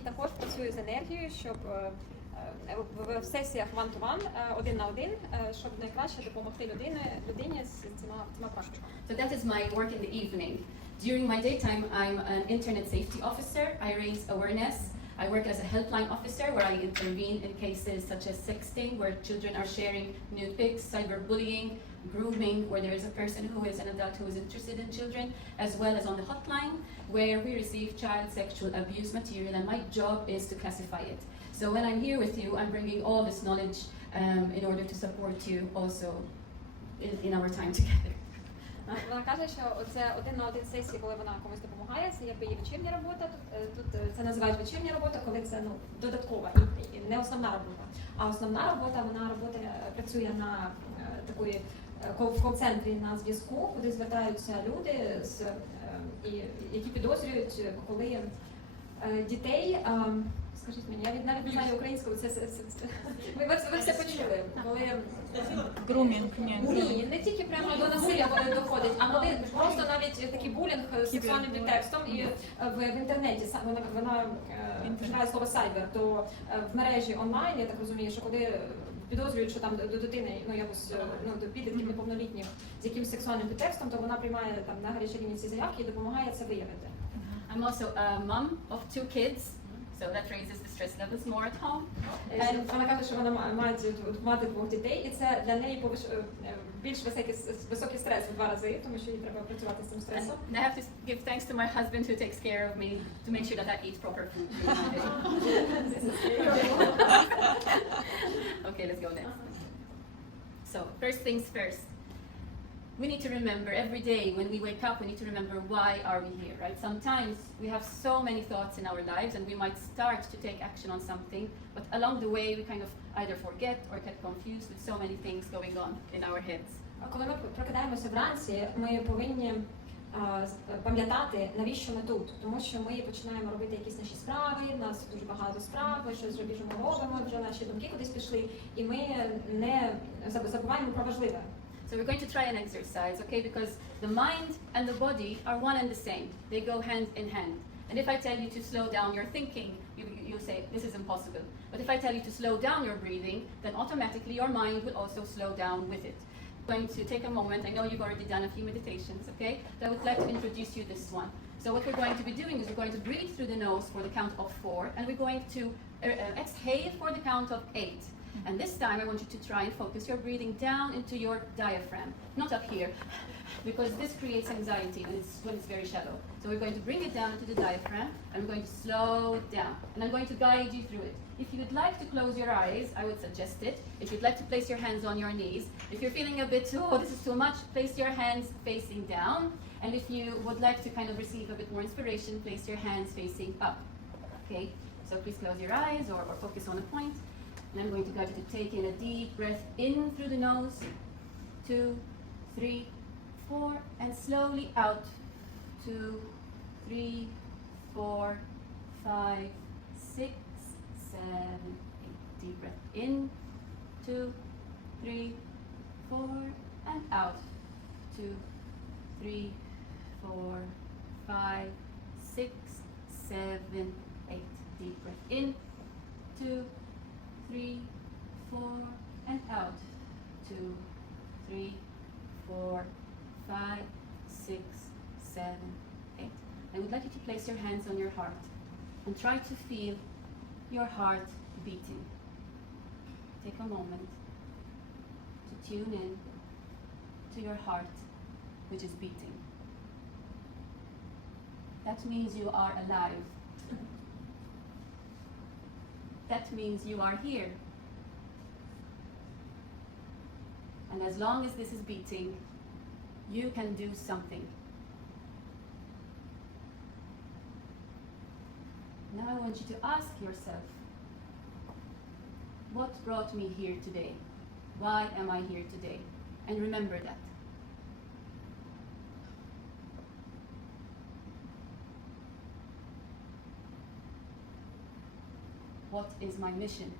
який також працює з енергією, щоб в сесіях one-to-one, один на один, щоб найкраще допомогти людині з цими практиками. So that is my work in the evening. During my daytime, I'm an internet safety officer. I raise awareness. I work as a helpline officer where I intervene in cases such as sexting, where children are sharing nude pics, cyberbullying, grooming, where there is a person who is an adult who is interested in children, as well as on the hotline, where we receive child sexual abuse material, and my job is to classify it. So when I'm here with you, I'm bringing all this knowledge in order to support you also in our time together. Вона каже, що це один на один сесії, коли вона комусь допомагає, це якби її вечірня робота. Тут це називають вечірня робота, коли це додаткова, не основна робота. А основна робота, вона працює на такої в кол-центрі на зв'язку, куди звертаються люди, які підозрюють, коли дітей. Скажіть мені, я навіть не знаю українською, ви все почули, коли... Грумінг, ні, не тільки прямо до насилля коли доходить, а коли просто навіть такий булінг з сексуальним підтекстом, і в інтернеті, вона вживає слово сайбер, то в мережі онлайн, я так розумію, що коли підозрюють, що там до дитини, до підлітків неповнолітніх з якимось сексуальним підтекстом, то вона приймає там на гарячій лінії ці заявки і допомагає це виявити. I'm also a mom of 2 kids. So that raises the stress levels more at home. Вона каже, що вона має мати 2 дітей, і це для неї більш високий стрес в 2 рази, тому що їй треба працювати з цим стресом. And I have to give thanks to my husband who takes care of me to make sure that I eat proper food. Okay, let's go next. So first things first. We need to remember every day when we wake up, we need to remember why are we here, right? Sometimes we have so many thoughts in our lives and we might start to take action on something, but along the way we kind of either forget or get confused with so many things going on in our heads. Коли ми прокидаємося вранці, ми повинні пам'ятати, навіщо ми тут. Тому що ми починаємо робити якісь наші справи, в нас дуже багато справ, ми щось вже біжимо робимо, вже наші думки кудись пішли, і ми не забуваємо про важливе. So we're going to try an exercise, okay? Because the mind and the body are one and the same. They go hand in hand. And if I tell you to slow down your thinking, you say, this is impossible. But if I tell you to slow down your breathing, then automatically your mind will also slow down with it. I'm going to take a moment. I know you've already done a few meditations, okay? But I would like to introduce you this one. So what we're going to be doing is we're going to breathe through the nose for the count of 4, and we're going to exhale for the count of 8. And this time I want you to try and focus your breathing down into your diaphragm, not up here, because this creates anxiety when it's very shallow. So we're going to bring it down into the diaphragm, and I'm going to slow it down. And I'm going to guide you through it. If you would like to close your eyes, I would suggest it. If you'd like to place your hands on your knees. If you're feeling a bit, oh, this is too much, place your hands facing down. And if you would like to kind of receive a bit more inspiration, place your hands facing up. Okay? So please close your eyes or focus on a point. And I'm going to guide you to take in a deep breath in through the nose, 2, 3, 4, and slowly out, 2, 3, 4, 5, 6, 7, 8. Deep breath in, 2, 3, 4, and out, 2, 3, 4, 5, 6, 7, 8. Deep breath in, 2, 3, 4, and out. 2, 3, 4, 5, 6, 7, 8. I would like you to place your hands on your heart and try to feel your heart beating. Take a moment to tune in to your heart, which is beating. That means you are alive. That means you are here. And as long as this is beating, you can do something. Now I want you to ask yourself, what brought me here today? Why am I here today? And remember that. What is my mission?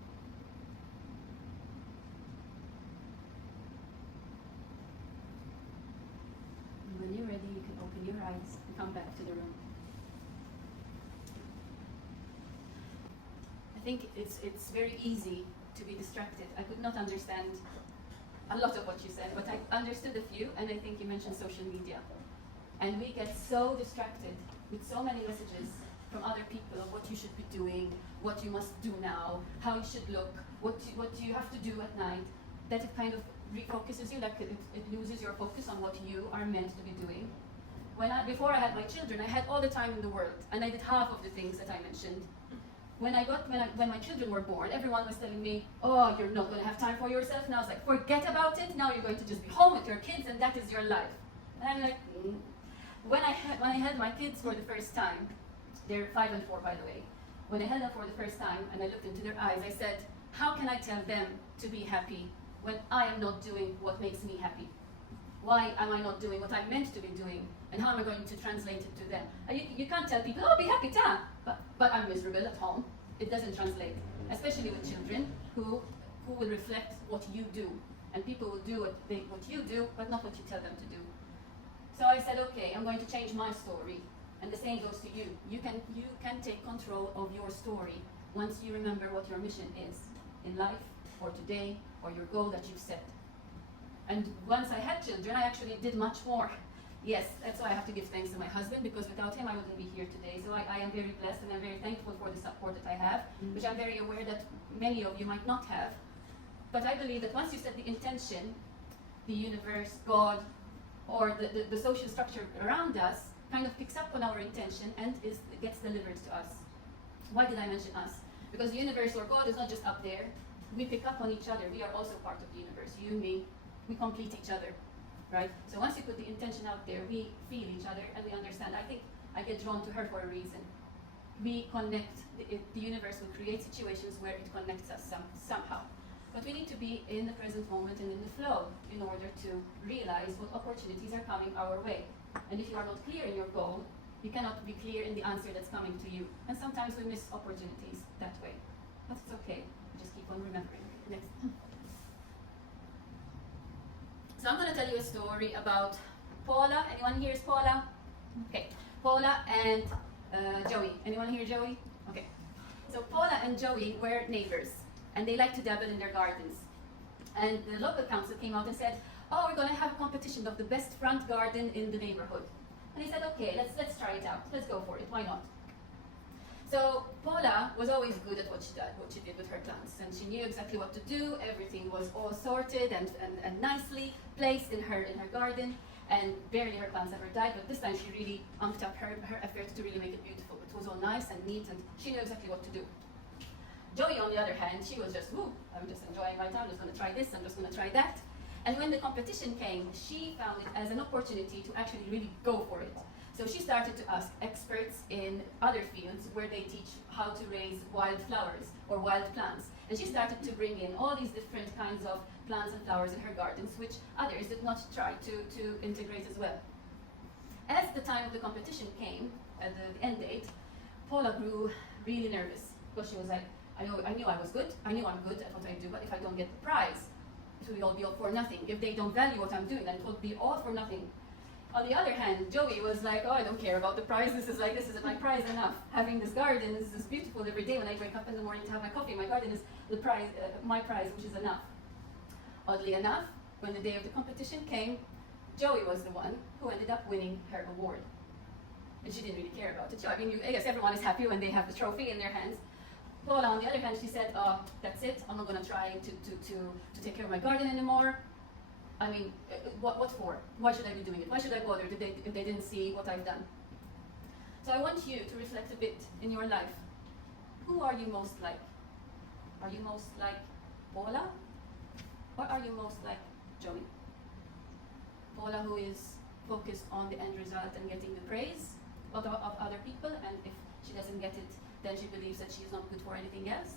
And when you're ready, you can open your eyes and come back to the room. I think it's very easy to be distracted. I could not understand a lot of what you said, but I understood a few, and I think you mentioned social media. And we get so distracted with so many messages from other people of what you should be doing, what you must do now, how you should look, what you have to do at night, that it kind of refocuses you, like it loses your focus on what you are meant to be doing. Before I had my children, I had all the time in the world, and I did half of the things that I mentioned. When my children were born, everyone was telling me, "Oh, you're not going to have time for yourself now." It's like, forget about it. Now you're going to just be home with your kids, and that is your life. And I'm like, when I had my kids for the first time, they're 5 and 4, by the way. When I had them for the first time, and I looked into their eyes, I said, "How can I tell them to be happy when I am not doing what makes me happy? Why am I not doing what I'm meant to be doing? And how am I going to translate it to them?" And you can't tell people, "Oh, be happy, ta," but I'm miserable at home. It doesn't translate, especially with children who will reflect what you do. And people will do what you do, but not what you tell them to do. So I said, okay, I'm going to change my story. And the same goes to you. You can take control of your story once you remember what your mission is in life, or today, or your goal that you've set. And once I had children, I actually did much more. Yes, that's why I have to give thanks to my husband, because without him I wouldn't be here today. So I am very blessed, and I'm very thankful for the support that I have, which I'm very aware that many of you might not have. But I believe that once you set the intention, the universe, God, or the social structure around us kind of picks up on our intention and gets delivered to us. Why did I mention us? Because the universe or God is not just up there. We pick up on each other. We are also part of the universe. You, me, we complete each other. Right? So once you put the intention out there, we feel each other and we understand. I think I get drawn to her for a reason. We connect. The universe will create situations where it connects us somehow. But we need to be in the present moment and in the flow in order to realize what opportunities are coming our way. And if you are not clear in your goal, you cannot be clear in the answer that's coming to you. And sometimes we miss opportunities that way. But it's okay. Just keep on remembering. Next. So I'm going to tell you a story about Paula. Anyone here is Paula? Okay. Paula and Joey. Anyone here Joey? Okay. So Paula and Joey were neighbors, and they like to dabble in their gardens. And the local council came out and said, "Oh, we're going to have a competition of the best front garden in the neighborhood." And they said, "Okay, let's try it out. Let's go for it. Why not?" So Paula was always good at what she did with her plants, and she knew exactly what to do. Everything was all sorted and nicely placed in her garden, and barely her plants ever died. But this time she really amped up her efforts to really make it beautiful. It was all nice and neat, and she knew exactly what to do. Joey, on the other hand, she was just, "Woo, I'm just enjoying my time. I'm just going to try this. I'm just going to try that." And when the competition came, she found it as an opportunity to actually really go for it. So she started to ask experts in other fields where they teach how to raise wildflowers or wild plants. And she started to bring in all these different kinds of plants and flowers in her gardens, which others did not try to integrate as well. As the time of the competition came, at the end date, Paula grew really nervous, because she was like, I knew I was good, I knew I'm good at what I do, but if I don't get the prize, it will all be all for nothing. If they don't value what I'm doing, then it will be all for nothing. On the other hand, Joey was like, "Oh, I don't care about the prize. This is my prize enough. Having this garden, this is beautiful every day when I wake up in the morning to have my coffee. My garden is the prize, my prize, which is enough." Oddly enough, when the day of the competition came, Joey was the one who ended up winning her award. And she didn't really care about it. I mean, I guess everyone is happy when they have the trophy in their hands. Paula, on the other hand, she said, "Oh, that's it. I'm not going to try to take care of my garden anymore. I mean, what for? Why should I be doing it? Why should I bother if they didn't see what I've done?" So I want you to reflect a bit in your life. Who are you most like? Are you most like Paula? Or are you most like Joey? Paula, who is focused on the end result and getting the praise of other people, and if she doesn't get it, then she believes that she's not good for anything else?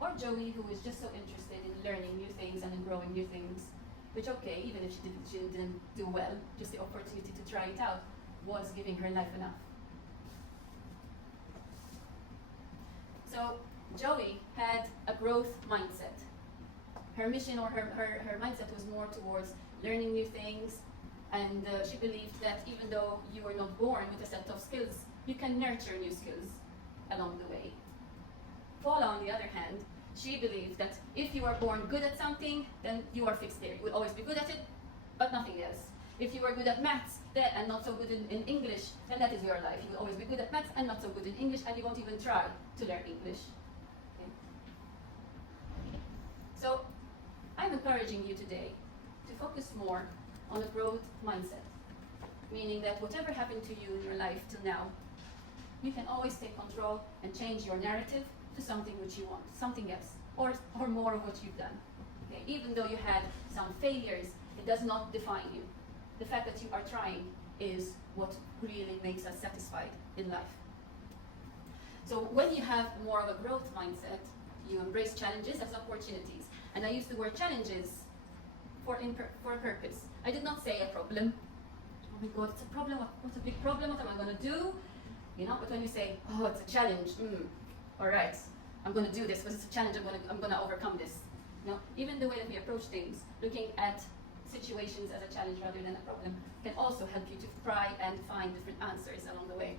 Or Joey, who is just so interested in learning new things and in growing new things, which, okay, even if she didn't do well, just the opportunity to try it out was giving her life enough. So Joey had a growth mindset. Her mission or her mindset was more towards learning new things, and she believed that even though you were not born with a set of skills, you can nurture new skills along the way. Paula, on the other hand, she believes that if you are born good at something, then you are fixed there. You will always be good at it, but nothing else. If you are good at maths and not so good in English, then that is your life. You will always be good at maths and not so good in English, and you won't even try to learn English. Okay. So I'm encouraging you today to focus more on a growth mindset, meaning that whatever happened to you in your life till now, you can always take control and change your narrative to something which you want, something else, or more of what you've done. Okay? Even though you had some failures, it does not define you. The fact that you are trying is what really makes us satisfied in life. So when you have more of a growth mindset, you embrace challenges as opportunities. And I use the word challenges for a purpose. I did not say a problem. Oh my God, it's a problem. What's a big problem? What am I going to do? You know, but when you say, oh, it's a challenge. All right, I'm going to do this because it's a challenge. I'm going to overcome this. You know, even the way that we approach things, looking at situations as a challenge rather than a problem, can also help you to try and find different answers along the way.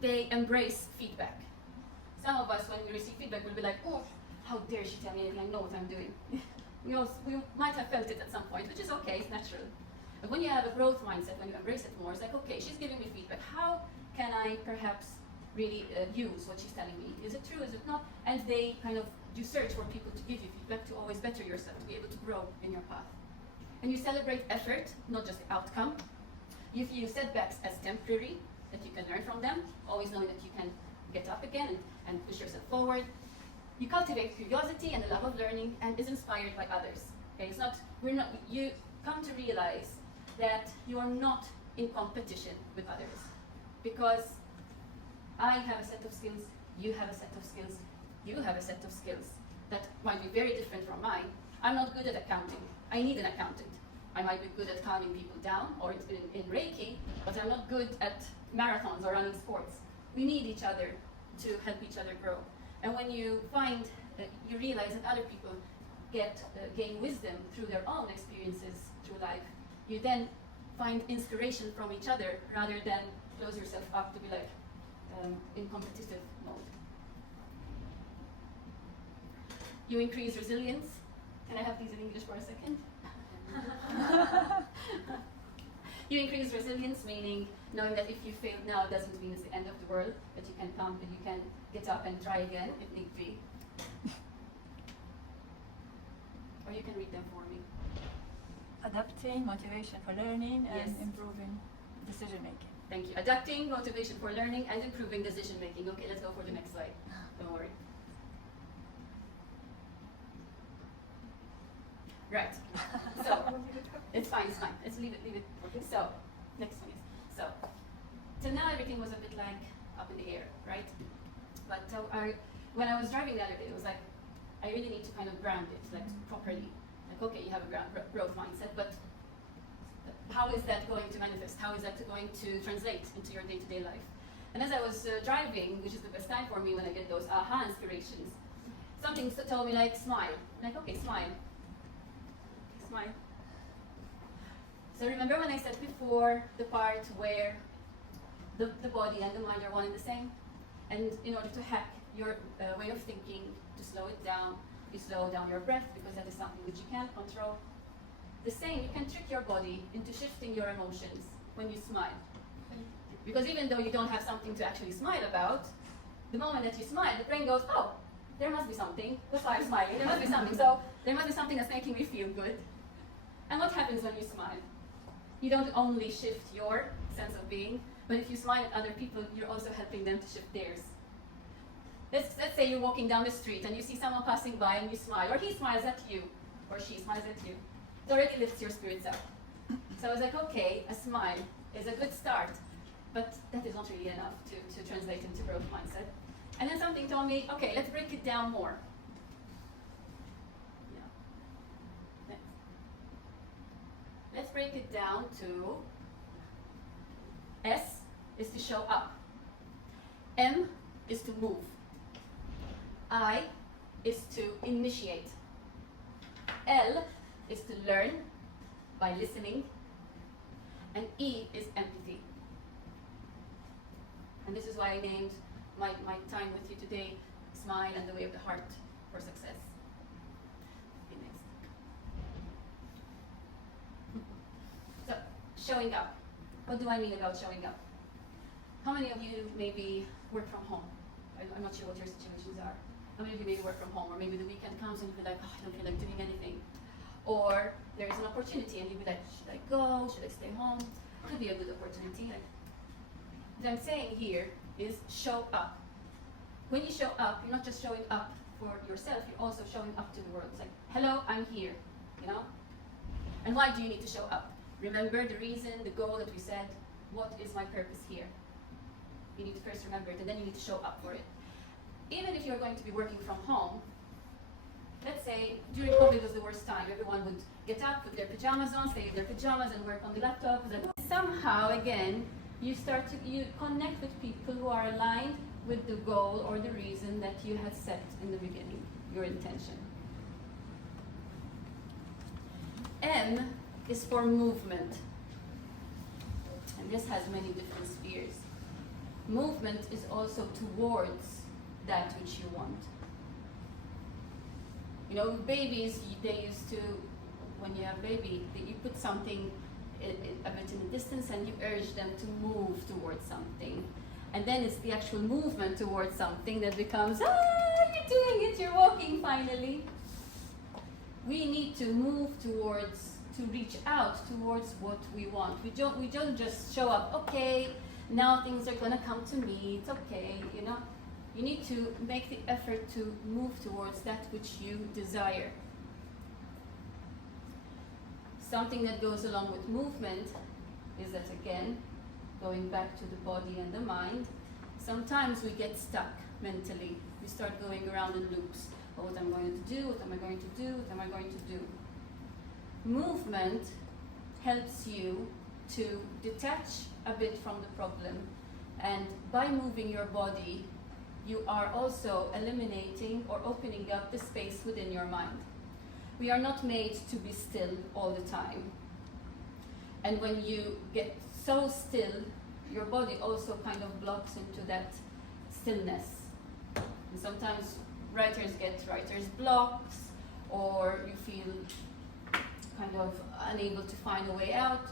They embrace feedback. Some of us, when we receive feedback, will be like, oh, how dare she tell me anything? I know what I'm doing. we might have felt it at some point, which is okay, it's natural. But when you have a growth mindset, when you embrace it more, it's like, okay, she's giving me feedback. How can I perhaps really use what she's telling me? Is it true, is it not? And they kind of, you search for people to give you feedback to always better yourself, to be able to grow in your path. And you celebrate effort, not just the outcome. You view setbacks as temporary, that you can learn from them, always knowing that you can get up again and push yourself forward. You cultivate curiosity and a love of learning and is inspired by others. Okay, you come to realize that you are not in competition with others, because I have a set of skills, you have a set of skills, you have a set of skills that might be very different from mine. I'm not good at accounting. I need an accountant. I might be good at calming people down or in Reiki, but I'm not good at marathons or running sports. We need each other to help each other grow. And when you find, you realize that other people gain wisdom through their own experiences through life, you then find inspiration from each other rather than close yourself up to be like in competitive mode. You increase resilience. Can I have these in English for a second? You increase resilience, meaning knowing that if you fail now doesn't mean it's the end of the world, that you can come and you can get up and try again if need be. Or you can read them for me. Adapting, motivation for learning, and Yes. improving decision making. Thank you. Adapting, motivation for learning, and improving decision making. Okay, let's go for the next slide. Don't worry. Right. So, it's fine, it's fine. Let's leave it. So, next one is. So, till now everything was a bit like up in the air, right? But when I was driving the other day, it was like, I really need to kind of ground it, like properly. Like, okay, you have a growth mindset, but how is that going to manifest? How is that going to translate into your day-to-day life? And as I was driving, which is the best time for me when I get those aha inspirations, something told me like, smile. Like, okay, smile. Smile. So remember when I said before the part where the body and the mind are one and the same? And in order to hack your way of thinking, to slow it down, you slow down your breath because that is something which you can't control. The same, you can trick your body into shifting your emotions when you smile. Because even though you don't have something to actually smile about, the moment that you smile, the brain goes, oh, there must be something. That's why I'm smiling. There must be something. So there must be something that's making me feel good. And what happens when you smile? You don't only shift your sense of being, but if you smile at other people, you're also helping them to shift theirs. Let's say you're walking down the street and you see someone passing by and you smile, or he smiles at you, or she smiles at you. It already lifts your spirits up. So I was like, okay, a smile is a good start, but that is not really enough to translate into growth mindset. And then something told me, okay, let's break it down more. Yeah. Let's break it down to S is to show up. M is to move. I is to initiate. L is to learn by listening. And E is empathy. And this is why I named my time with you today. Smile and the way of the heart for success. Okay, next. So, showing up. What do I mean about showing up? How many of you maybe work from home? I'm not sure what your situations are. How many of you maybe work from home, or maybe the weekend comes and you feel like, oh, I don't feel like doing anything. Or there is an opportunity and you be like, should I go? Should I stay home? Could be a good opportunity. Like, what I'm saying here is show up. When you show up, you're not just showing up for yourself, you're also showing up to the world. It's like, hello, I'm here, you know? And why do you need to show up? Remember the reason, the goal that we said, what is my purpose here? You need to first remember it, and then you need to show up for it. Even if you're going to be working from home, let's say during COVID was the worst time. Everyone would get up, put their pajamas on, stay in their pajamas and work on the laptop. Somehow, again, you connect with people who are aligned with the goal or the reason that you had set in the beginning, your intention. M is for movement. And this has many different spheres. Movement is also towards that which you want. You know, babies, they used to, when you have a baby, you put something a bit in the distance and you urge them to move towards something. And then it's the actual movement towards something that becomes, you're doing it, you're walking finally. We need to move towards, to reach out towards what we want. We don't just show up, okay, now things are gonna come to me, it's okay, you know. You need to make the effort to move towards that which you desire. Something that goes along with movement is that, again, going back to the body and the mind, sometimes we get stuck mentally. We start going around in loops. Oh, what am I going to do? What am I going to do? What am I going to do? Movement helps you to detach a bit from the problem, and by moving your body, you are also eliminating or opening up the space within your mind. We are not made to be still all the time. And when you get so still, your body also kind of blocks into that stillness. And sometimes writers get writer's blocks, or you feel kind of unable to find a way out.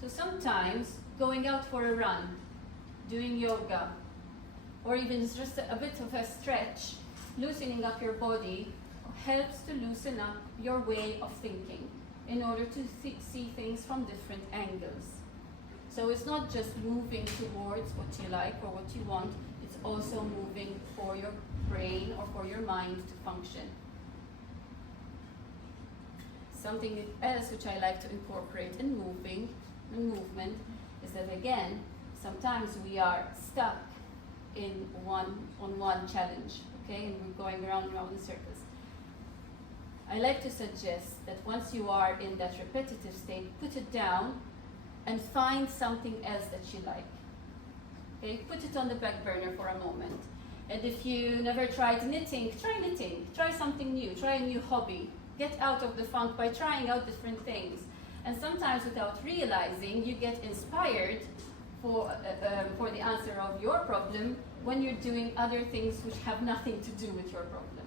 So sometimes going out for a run, doing yoga, or even just a bit of a stretch, loosening up your body helps to loosen up your way of thinking in order to see things from different angles. So it's not just moving towards what you like or what you want, it's also moving for your brain or for your mind to function. Something else which I like to incorporate in movement is that, again, sometimes we are stuck on one challenge, okay, and we're going around in circles. I like to suggest that once you are in that repetitive state, put it down and find something else that you like. Okay, put it on the back burner for a moment. And if you never tried knitting, try something new, try a new hobby. Get out of the funk by trying out different things. And sometimes without realizing, you get inspired for the answer of your problem when you're doing other things which have nothing to do with your problem.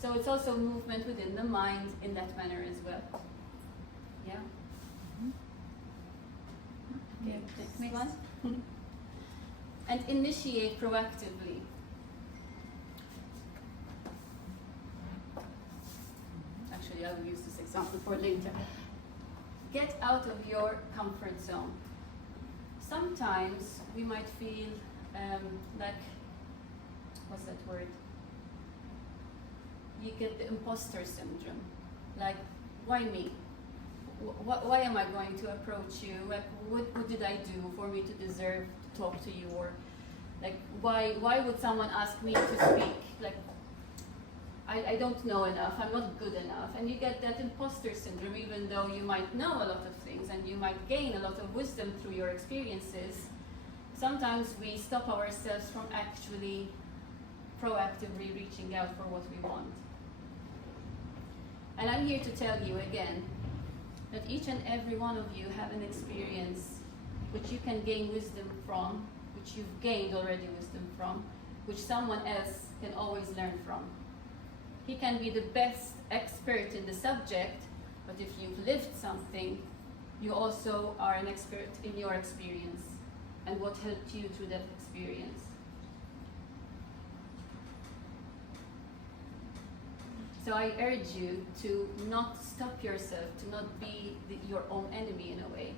So it's also movement within the mind in that manner as well. Yeah? Okay, next one. And initiate proactively. Actually, I will use this example for later. Get out of your comfort zone. Sometimes we might feel like, what's that word? You get the imposter syndrome. Like, why me? Why am I going to approach you? Like, what did I do for me to deserve to talk to you? Or like, why would someone ask me to speak? Like, I don't know enough, I'm not good enough. And you get that imposter syndrome, even though you might know a lot of things and you might gain a lot of wisdom through your experiences. Sometimes we stop ourselves from actually proactively reaching out for what we want. And I'm here to tell you again that each and every one of you have an experience which you can gain wisdom from, which you've gained already wisdom from, which someone else can always learn from. He can be the best expert in the subject, but if you've lived something, you also are an expert in your experience and what helped you through that experience. So I urge you to not stop yourself, to not be your own enemy in a way.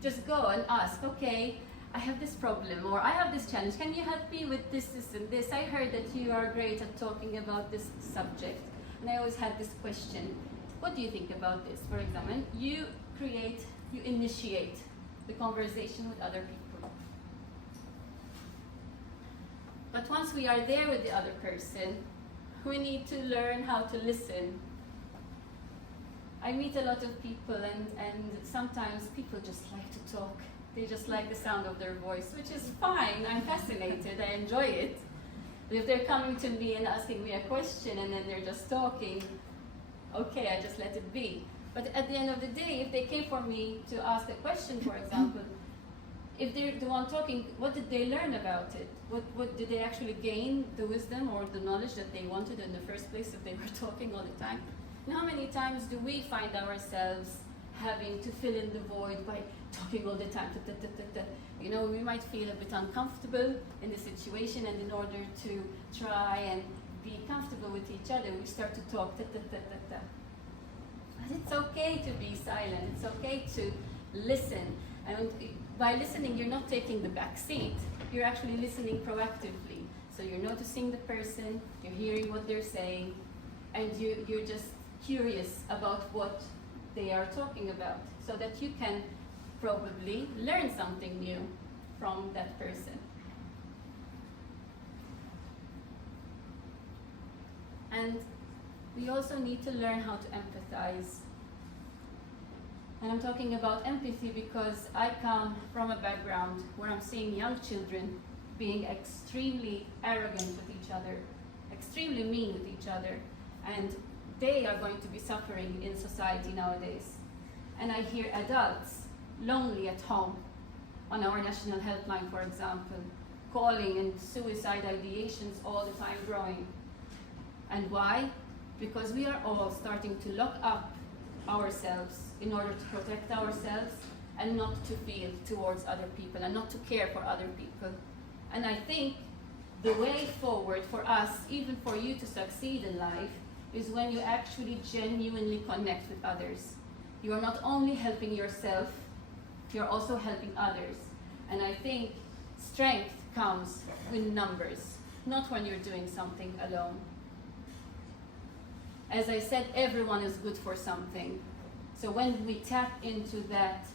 Just go and ask, okay, I have this problem, or I have this challenge. Can you help me with this, this, and this? I heard that you are great at talking about this subject. And I always had this question, what do you think about this? For example, you initiate the conversation with other people. But once we are there with the other person, we need to learn how to listen. I meet a lot of people, and sometimes people just like to talk. They just like the sound of their voice, which is fine. I'm fascinated. I enjoy it. But if they're coming to me and asking me a question and then they're just talking, okay, I just let it be. But at the end of the day, if they came for me to ask a question, for example, if they're the one talking, what did they learn about it? What did they actually gain the wisdom or the knowledge that they wanted in the first place if they were talking all the time? And how many times do we find ourselves having to fill in the void by talking all the time? You know, we might feel a bit uncomfortable in the situation, and in order to try and be comfortable with each other, we start to talk. But it's okay to be silent. It's okay to listen. And by listening, you're not taking the back seat. You're actually listening proactively. So you're noticing the person, you're hearing what they're saying, and you're just curious about what they are talking about, so that you can probably learn something new from that person. And we also need to learn how to empathize. And I'm talking about empathy because I come from a background where I'm seeing young children being extremely arrogant with each other, extremely mean with each other, and they are going to be suffering in society nowadays. And I hear adults lonely at home, on our national helpline, for example, calling, and suicide ideations all the time growing. And why? Because we are all starting to lock up ourselves in order to protect ourselves and not to feel towards other people and not to care for other people. And I think the way forward for us, even for you to succeed in life, is when you actually genuinely connect with others. You are not only helping yourself, you're also helping others. And I think strength comes in numbers, not when you're doing something alone. As I said, everyone is good for something. So when we tap into that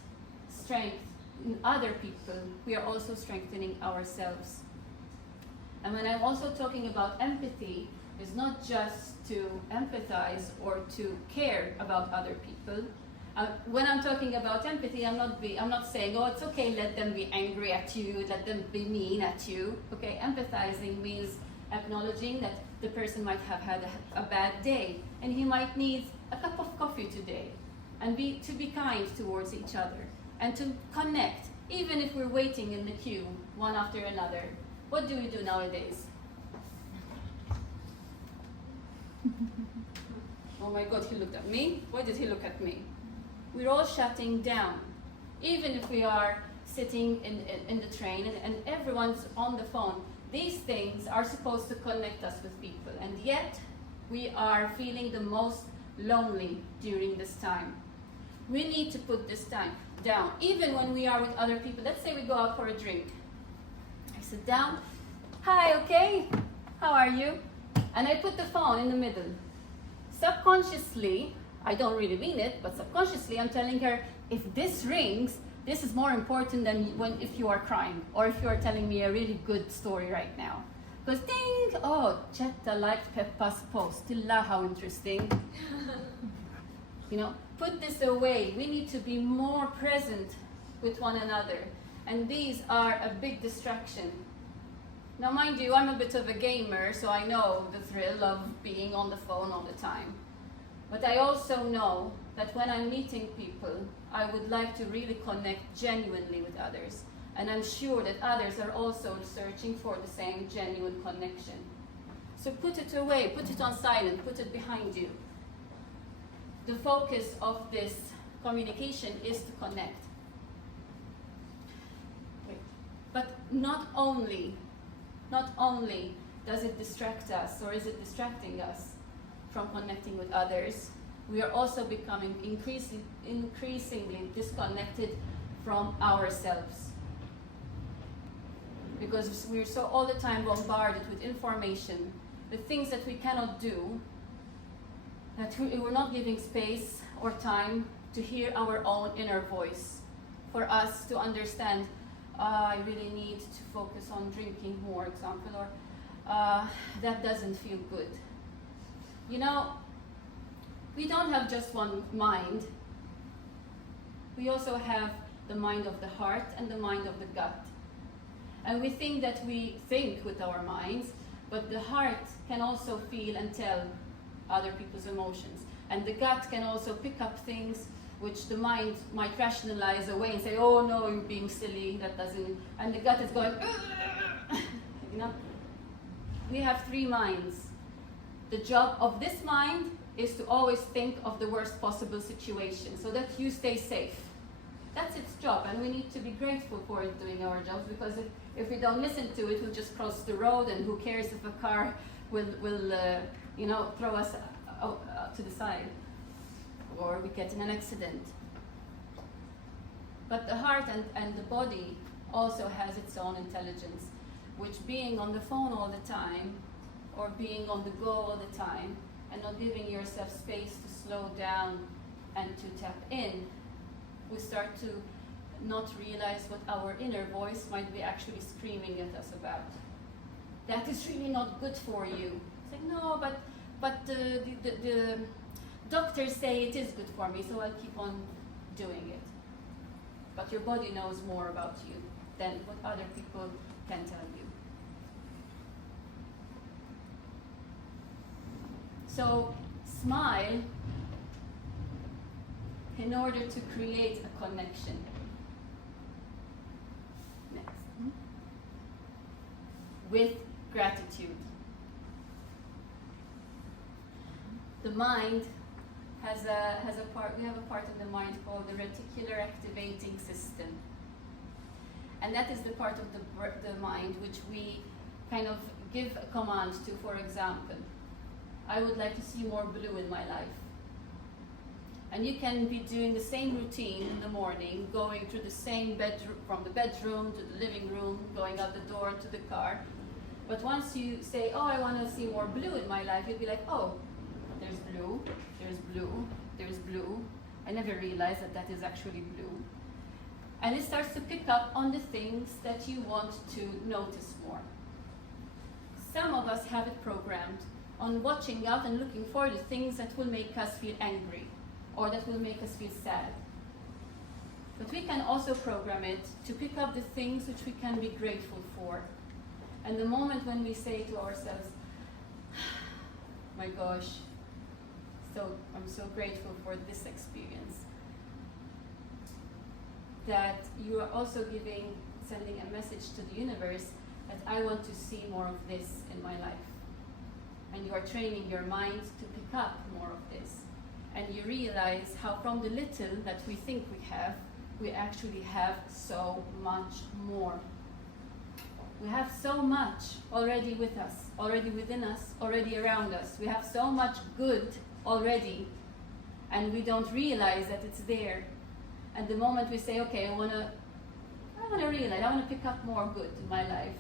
strength in other people, we are also strengthening ourselves. And when I'm also talking about empathy, it's not just to empathize or to care about other people. When I'm talking about empathy, I'm not saying, oh, it's okay, let them be angry at you, let them be mean at you. Okay, empathizing means acknowledging that the person might have had a bad day, and he might need a cup of coffee today, and to be kind towards each other, and to connect, even if we're waiting in the queue, one after another. What do we do nowadays? Oh my God, he looked at me. Why did he look at me? We're all shutting down. Even if we are sitting in the train and everyone's on the phone, these things are supposed to connect us with people, and yet we are feeling the most lonely during this time. We need to put this time down, even when we are with other people. Let's say we go out for a drink. I sit down, hi, okay, how are you? And I put the phone in the middle. Subconsciously, I don't really mean it, but subconsciously I'm telling her, if this rings, this is more important than if you are crying, or if you are telling me a really good story right now. Because ding, oh, Chetta liked Peppa's post. Tilla, how interesting. You know, put this away. We need to be more present with one another. And these are a big distraction. Now, mind you, I'm a bit of a gamer, so I know the thrill of being on the phone all the time. But I also know that when I'm meeting people, I would like to really connect genuinely with others. And I'm sure that others are also searching for the same genuine connection. So put it away, put it on silent, put it behind you. The focus of this communication is to connect. But not only does it distract us, or is it distracting us from connecting with others, we are also becoming increasingly disconnected from ourselves. Because we're so all the time bombarded with information, the things that we cannot do, that we're not giving space or time to hear our own inner voice, for us to understand, I really need to focus on drinking more, example, or that doesn't feel good. You know, we don't have just one mind. We also have the mind of the heart and the mind of the gut. And we think that we think with our minds, but the heart can also feel and tell other people's emotions. And the gut can also pick up things which the mind might rationalize away and say, oh no, you're being silly, that doesn't, and the gut is going, you know? We have three minds. The job of this mind is to always think of the worst possible situation so that you stay safe. That's its job, and we need to be grateful for it doing our jobs, because if we don't listen to it, we'll just cross the road, and who cares if a car will throw us to the side, or we get in an accident. But the heart and the body also has its own intelligence, which, being on the phone all the time, or being on the go all the time, and not giving yourself space to slow down and to tap in, we start to not realize what our inner voice might be actually screaming at us about. That is really not good for you. It's like, no, but the doctors say it is good for me, so I'll keep on doing it. But your body knows more about you than what other people can tell you. So smile in order to create a connection. Next. With gratitude. The mind has a part, we have a part of the mind called the reticular activating system. And that is the part of the mind which we kind of give a command to. For example, I would like to see more blue in my life. And you can be doing the same routine in the morning, going through the same bedroom, from the bedroom to the living room, going out the door to the car. But once you say, oh, I want to see more blue in my life, you'll be like, oh, there's blue, there's blue, there's blue. I never realized that that is actually blue. And it starts to pick up on the things that you want to notice more. Some of us have it programmed on watching out and looking for the things that will make us feel angry, or that will make us feel sad. But we can also program it to pick up the things which we can be grateful for. And the moment when we say to ourselves, my gosh, I'm so grateful for this experience, that you are also sending a message to the universe that I want to see more of this in my life. And you are training your mind to pick up more of this. And you realize how from the little that we think we actually have so much more. We have so much already with us, already within us, already around us. We have so much good already, and we don't realize that it's there. And the moment we say, okay, I want to realize, I want to pick up more good in my life.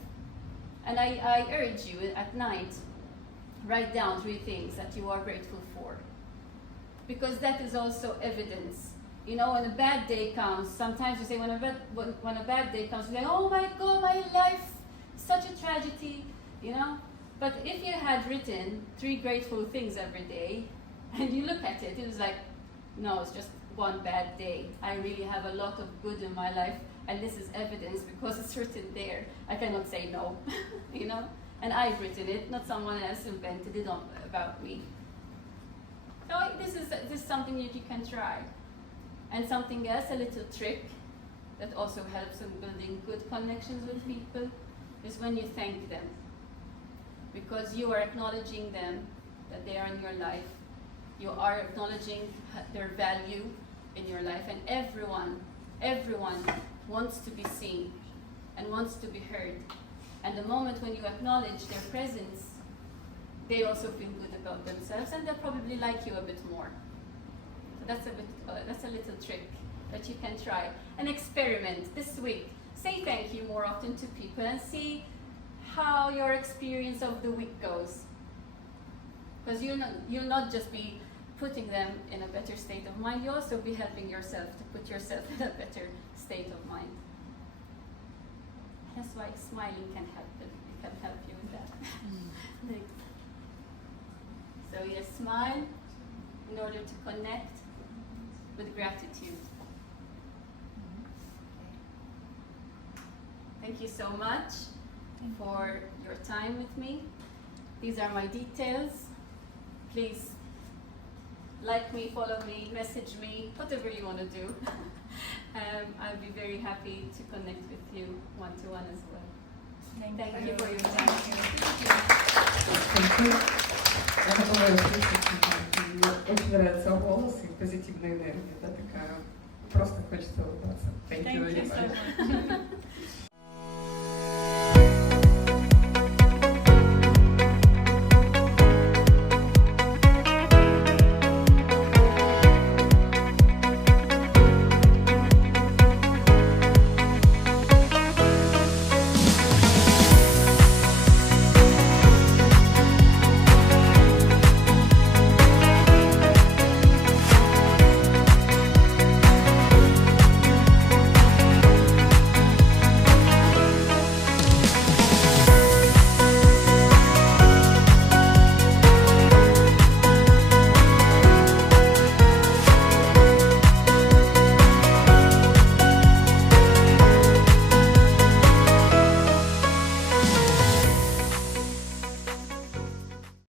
And I urge you at night, write down 3 things that you are grateful for. Because that is also evidence. You know, when a bad day comes, sometimes you say, when a bad day comes, you say, oh my God, my life, such a tragedy, you know? But if you had written 3 grateful things every day, and you look at it, it was like, no, it's just one bad day. I really have a lot of good in my life, and this is evidence because it's written there. I cannot say no, you know? And I've written it, not someone else invented it about me. So this is something that you can try. And something else, a little trick, that also helps in building good connections with people is when you thank them. Because you are acknowledging them, that they are in your life. You are acknowledging their value in your life, and everyone wants to be seen and wants to be heard. And the moment when you acknowledge their presence, they also feel good about themselves, and they'll probably like you a bit more. So that's a little trick that you can try and experiment this week. Say thank you more often to people and see how your experience of the week goes. Because you'll not just be putting them in a better state of mind, you'll also be helping yourself to put yourself in a better state of mind. That's why smiling can help you with that. Thanks. So yes, smile in order to connect with gratitude. Thank you so much for your time with me. These are my details. Please like me, follow me, message me, whatever you want to do. I'll be very happy to connect with you one-to-one as well. Thank you for your time. Я готова услышать. Мне очень нравится голос и позитивная энергия. Да, такая, просто хочется улыбаться. Thank you very much.